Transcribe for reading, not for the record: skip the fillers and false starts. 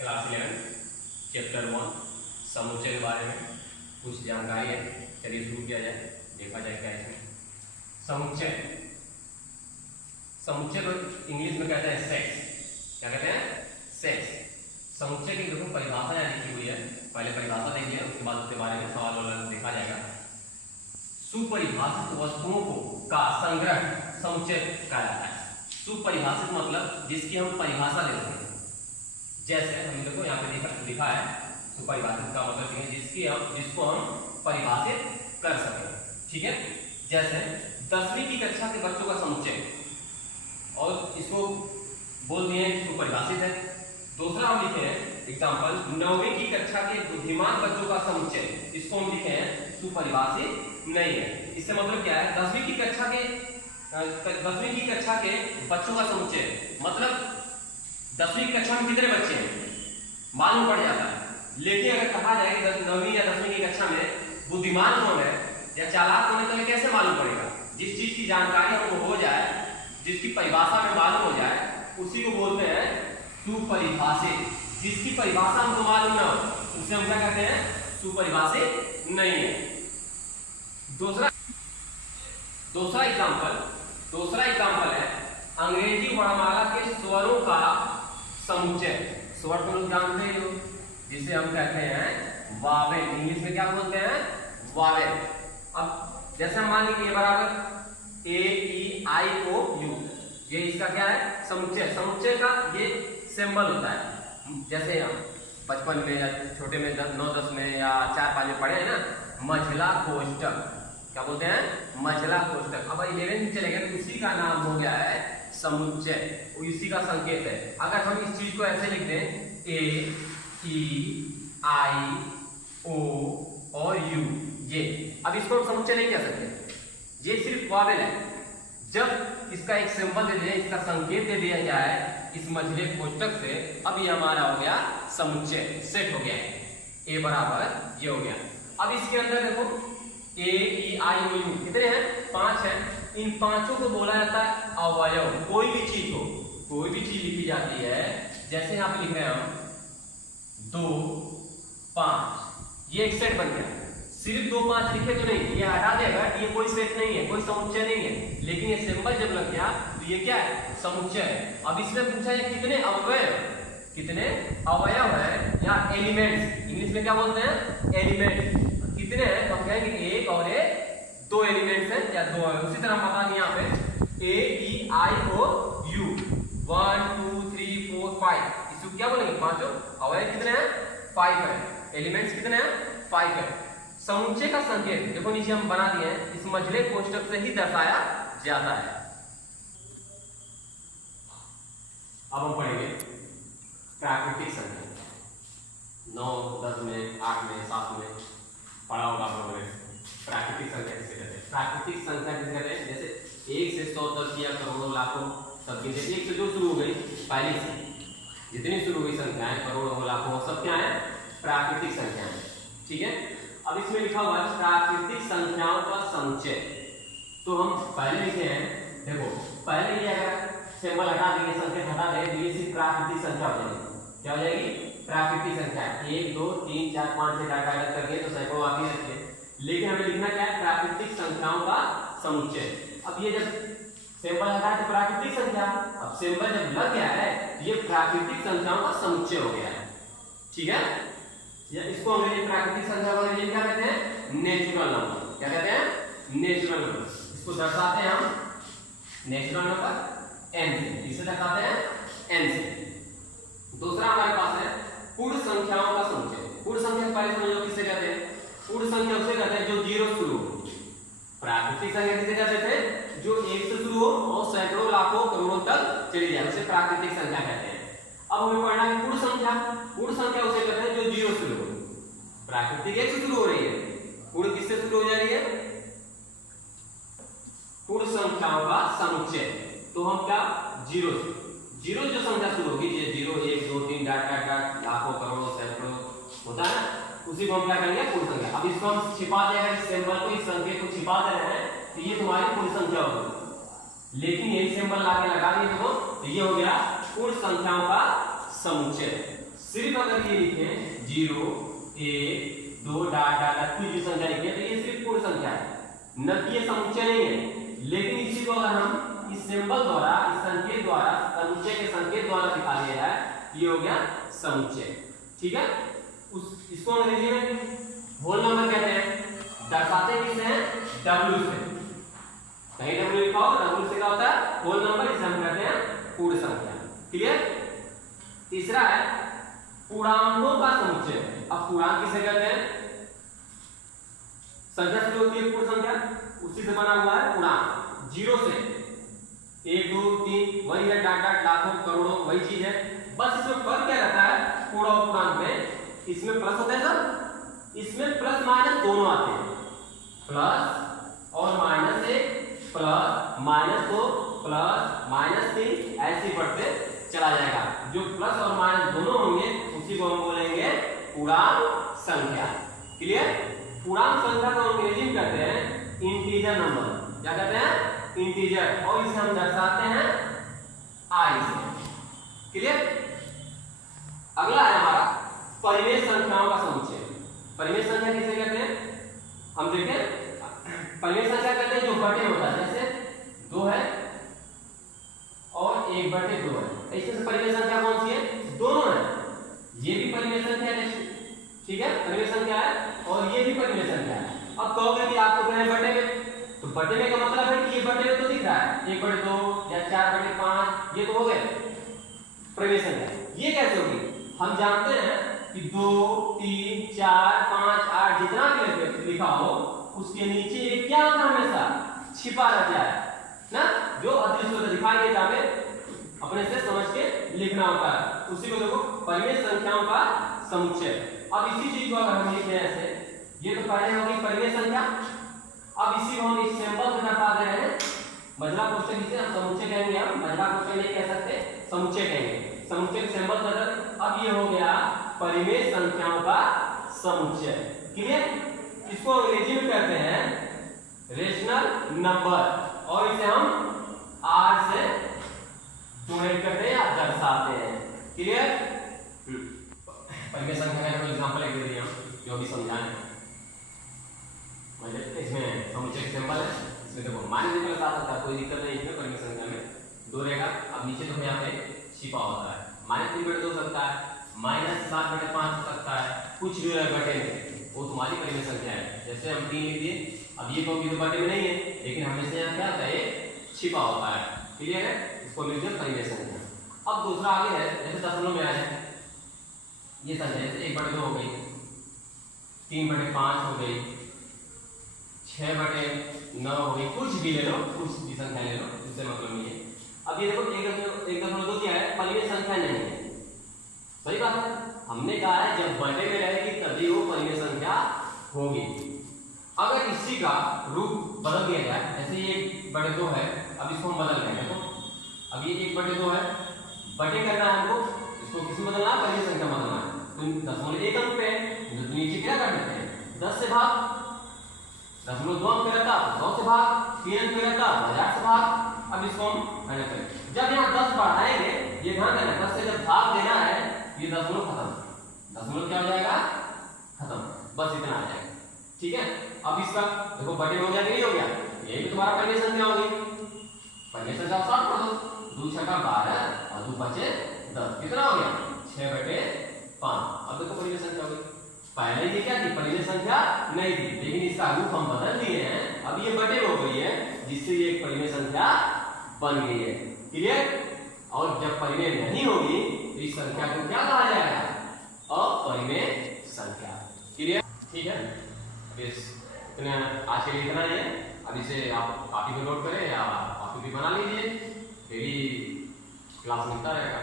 Class 11 chapter 1 समुच्चय के बारे में कुछ जानकारी है। चलिए शुरू किया जाए, देखा जाए क्या है समुच्चय। समुच्चय को इंग्लिश में कहते हैं सेट्स। क्या कहते हैं? सेट्स। समुच्चय की देखो परिभाषा यहाँ लिखी हुई है, पहले परिभाषा देखिए, उसके बाद उसके बारे में सवाल वाला देखा जाएगा। सुपरिभाषित वस्तुओं को का संग्रह समुच्चय कहा जाता है। सुपरिभाषित मतलब जिसकी हम परिभाषा देते हैं। जैसे हम देखो यहाँ पे लिखा है सुपरिभाषित का मतलब है जिसको हम परिभाषित कर सकें। ठीक है, जैसे 10वीं की कक्षा के बच्चों का समुच्चय, और इसको बोल दिए सुपरिभाषित है। दूसरा हम लिखे हैं एग्जाम्पल 9वीं की कक्षा के बुद्धिमान बच्चों का समुच्चय, इसको हम लिखे हैं सुपरिभाषित नहीं है। इससे मतलब क्या है? 10वीं की कक्षा के बच्चों का समुच्चय मतलब 10वीं की कक्षा में कितने बच्चे हैं मालूम पड़ जाता है। लेकिन अगर कहा जाए कि 9वीं या 10वीं की कक्षा में बुद्धिमान कौन है या चालाक कौन है, तो हमें कैसे मालूम पड़ेगा? जिस चीज की जानकारी हमको हो जाए, जिसकी परिभाषा में मालूम हो जाए, उसी को बोलते हैं सुपरिभाषित। जिसकी परिभाषा हमको मालूम ना हो उसे हम क्या कहते हैं? सुपरिभाषित नहीं है। दूसरा एग्जाम्पल है अंग्रेजी वर्णमाला के स्वरों का समुच्चय। स्वर को लोग जानते ही हो, जिसे हम कहते हैं वावेल। इंग्लिश में क्या बोलते हैं? वावेल। अब जैसे मान लीजिए ये बराबर ए ई आई ओ यू, ये इसका क्या है? समुच्चय। समुच्चय का ये सिंबल होता है। जैसे हम बचपन में या छोटे में 9-10 में या 4-5 में पढ़े हैं ना, मझला कोष्टक। क्या बोलते हैं? मझला कोष्टक। अब 11 में चले गए तो उसी का नाम हो गया है समुच्चय, इसी का संकेत है। अगर हम इस चीज को ऐसे लिख दें ए ई आई ओ और यू, ये अब इसको हम समुच्चय नहीं कह सकते, ये सिर्फ वावेल है। जब इसका एक सिंबल दे दिया, इसका संकेत दे दिया जाए इस मझले कोष्टक से, अब ये हमारा हो गया समुच्चय, सेट हो गया है। ए बराबर ये हो गया। अब इसके अंदर देखो ए ई आई ओ यू कितने हैं? 5 हैं। इन पांचों को बोला जाता है अवयव। कोई भी चीज हो, कोई भी चीज लिखी जाती है, जैसे यहाँ पे लिख रहे हैं हम 2 5, ये एक सेट बन गया। सिर्फ 2 5 लिखे तो नहीं, ये हटा देगा, ये कोई सेट नहीं है, कोई समुच्चय नहीं है। लेकिन ये सिंबल जब लग गया तो ये क्या है? समुच्चय है। अब इसमें पूछा है कितने अवयव है या एलिमेंट्स। इंग्लिश में क्या बोलते हैं? एलिमेंट्स। कितने हैं? तो हम कहेंगे एक और ये 2 एलिमेंट्स हैं या 2 है। उसी तरह हम बता दें यहाँ पे ए ई आई ओ यू 1 2 3 4 5, इसको क्या बोलेंगे? पांचों अवयव कितने हैं? 5 है। एलिमेंट्स कितने हैं? 5 है। समुच्चय का संकेत देखो नीचे हम बना दिए हैं, इस मझले कोष्टक से ही दर्शाया जाता है। अब हम पढ़ेंगे प्राकृतिक संख्या। 9 10 में 8 में 7 में पढ़ा होगा आप लोगों ने। प्राकृतिक संख्या किसे कहते हैं? प्राकृतिक संख्या किसे कहते हैं? जैसे 1 से 100 तक या करोड़ों लाखों सब गिनते। 1 से जो शुरू हो गई पहले से जितनी शुरू हुई संख्याएं करोड़ों लाखों सब क्या है? प्राकृतिक संख्याएं। ठीक है, अब इसमें लिखा हुआ है प्राकृतिक संख्याओं का समुच्चय। तो हम पहले लिखे हैं, देखो पहले ये अगर सिंबल हटा देंगे, संकेत हटा देंगे, तो ये सिर्फ प्राकृतिक संख्या हो जाएगी। क्या हो जाएगी? प्राकृतिक संख्या। 1 2 3 4 5 से डाटा अलग करके तो सैकड़ों आती रहती है। लेकिन हमें लिखना क्या है? प्राकृतिक संख्याओं का समुच्चय। अब ये जब सिंबल हटा तो प्राकृतिक संख्या, अब सिंबल जब लग गया है तो ये प्राकृतिक संख्याओं का समुच्चय हो गया है। ठीक है, या इसको अंग्रेजी प्राकृतिक संख्या को अंग्रेजी क्या कहते हैं? Natural number. क्या कहते हैं? Natural number. इसको दर्शाते हैं हम नेचुरल नंबर n से। इसे दर्शाते हैं n से। दूसरा हमारे पास है पूर्ण संख्याओं का समुच्चय। पूर्ण संख्या पहले समझो किसे कहते हैं? पूर्ण संख्या उसे कहते हैं जो 0 शुरू हो। प्राकृतिक संख्या किसे कहते थे? जो 1 से शुरू हो और सैकड़ों लाखों करोड़ों तक चली जाए, उसे प्राकृतिक संख्या कहते हैं। अब हमें पढ़ना है पूर्ण संख्या। पूर्ण संख्या उसे कहते हैं जो 0 शुरू हो। प्राकृतिक 1 से शुरू हो रही है, पूर्ण किससे शुरू हो जा रही है? पूर्ण संख्याओं का समुच्चय। तो हम क्या? 0 जो संख्या शुरू होगी, 0 1 2 3 डाट डाट डाट लाखों करोड़ों सैकड़ों होता है, उसी को हम क्या करेंगे? पूर्ण संख्या। अब इसको हम छिपा देंगे, इस सिंबल को, इस संकेत को छिपा दे रहे हैं तो ये तुम्हारी पूर्ण संख्या होगी। लेकिन यही सिंबल लाके लगा दिए तो ये हो गया पूर्ण संख्याओं का समुच्चय। सिर्फ अगर ये लिखे 0 1 2 डॉट डॉट कुछ भी संख्या लिखे तो ये सिर्फ पूर्ण संख्या है, न कि ये समुच्चय नहीं है। लेकिन इसी को अगर हम इस सिंबल द्वारा, इस संकेत द्वारा, समुच्चय के संकेत द्वारा दिखा दिया जाए, ये हो गया समुच्चय। ठीक है, इसको अंग्रेजी में होल नंबर कहते हैं। दर्शाते किससे हैं? W से। कहीं W लिखा हो, W से क्या होता है? होल नंबर, इसे हम कहते हैं पूर्ण संख्या। क्लियर? तीसरा है पूर्णांकों का समुच्चय। अब पूर्णांक किसे कहते हैं? संख्या शुरू होती है पूर्ण संख्या, उसी से बना हुआ है पूर्णांक। 0 से 1 2 3 वही है, डॉट डॉट लाखों करोड़ों वही चीज है। बस इसमें फर्क क्या रहता है पूर्ण और पूर्णांक में? इसमें प्लस होता है सर, इसमें प्लस माइनस दोनों आते हैं। प्लस और माइनस से प्लस -2 प्लस -3 ऐसे बढ़ते चला जाएगा। जो प्लस और माइनस दोनों होंगे उसी को हम बोलेंगे पूर्णांक संख्या। क्लियर? पूर्णांक संख्या को अंग्रेजी में कहते हैं इंटीजर नंबर। क्या कहते हैं? इंटीजर। और इसे हम दर्शाते हैं i से। क्लियर? अगला है हमारा परिमेय संख्याओं का समुच्चय। परिमेय संख्या किसे कहते हैं? हम देखें, परिमेय संख्या कहते हैं जो बटे होता है, जैसे 2 है और 1/2 है। ऐसे परिमेय संख्या कौन सी है? दोनों है। ये भी परिमेय संख्या है, ठीक है, परिमेय संख्या है, और ये भी परिमेय संख्या है। अब कहोगे कि आपको कहना है बटे में, तो बटे में का मतलब है कि ये बटे में तो दिख रहा है 1/2 या 4/5, ये तो हो गए परिमेय संख्या। ये कैसे होगी? हम जानते हैं कि 2 3 4 5 8 जितना भी लिखा हो उसके नीचे एक क्या होता है? हमेशा छिपा रहता है ना, जो अदृश्य होता है, दिखाई देता है, अपने से समझ के लिखना होता है। उसी को देखो परिमेय संख्याओं का समुच्चय। अब इसी चीज को अगर हम लिखते हैं ऐसे, ये तो पहले होगी परिमेय संख्या। अब इसी को हम इस सिंबल से दर्शा दे रहे हैं मझला कोष्ठक, जिसे हम समुच्चय कहेंगे। हम मझला कोष्ठक नहीं कह सकते, समुच्चय कहेंगे। समुच्चय के सिंबल से अब ये हो गया परिमेय संख्याओं का समुच्चय। क्लियर? इसको अंग्रेजी में कहते हैं रेशनल नंबर, और इसे हम R से डोनेट करते हैं या दर्शाते हैं। क्लियर? परिमेय संख्या का कोई एग्जांपल दे दिया जो भी समझाएं। मतलब इसमें समुच्चय के सिंबल है, इसमें देखो माइनस भी लगा सकता है, कोई दिक्कत नहीं। इसमें परिमेय संख्या में 2 रहेगा। अब नीचे देखो यहाँ पे छिपा होता है, -3/2 हो सकता है, -7/5 हो सकता है, कुछ भी बटे में वो तुम्हारी परिमेय संख्या है। जैसे हम 3 लिख दिए, अब ये तो बटे में नहीं है, लेकिन हमेशा यहाँ क्या होता है? छिपा होता है। क्लियर है? इसको मिलते हैं परिमेय संख्या। अब दूसरा आगे है, जैसे दशमलव में आ जाए, ये संख्या जैसे 1/2 हो गई, 3/5 हो गई, 6/9 हो गई, कुछ भी ले लो, कुछ भी संख्या ले लो, इससे मतलब नहीं है। अब ये देखो 1.2 क्या है? परिमेय संख्या नहीं है। सही बात है, हमने कहा है जब बटे में रहेगी तभी वो परिमेय संख्या होगी। अगर इसी का रूप बदल दिया जाए, जैसे ये 1/2 है, अब इसको हम बदल रहे हैं। देखो अब ये 1/2 है, बटे करना है हमको, इसको किसमें बदलना है? परिमेय संख्या बदलना है। तो 0.1 अंक पे नीचे क्या कर देते हैं? 10 से भाग, 0.2 अंक पे रहता 100 से भाग, 3 अंक पे रहता 1000 से भाग। अब इसको हम मैंने करें, जब यहाँ 10 बढ़ाएंगे, ये ध्यान देना 10 से जब भाग देना है, ये दशमलव खत्म, दशमलव क्या हो जाएगा? खत्म, बस इतना आ जाएगा। ठीक है? अब इसका देखो बटे में हो गया कि नहीं हो गया? ये भी तुम्हारा परिमेय संख्या होगी। परिमेय संख्या सॉल्व कर दो, 2 छक्का 12 और 2 बचे 10, कितना हो गया? 6/5। अब देखो परिमेय संख्या होगी। पहले ये क्या थी? परिमेय संख्या नहीं थी, लेकिन इसका रूप हम बदल दिए हैं, अब ये बटे हो गई है, जिससे ये एक परिमेय संख्या बन गई है। क्लियर? और जब परिमेय नहीं होगी तो इस संख्या को क्या कहा जाएगा? अपरिमेय संख्या। क्लियर? ठीक है, इतने आज के लिए इतना ही है। अब इसे आप कॉपी में नोट करें या कॉपी भी बना लीजिए, डेली क्लास मिलता रहेगा।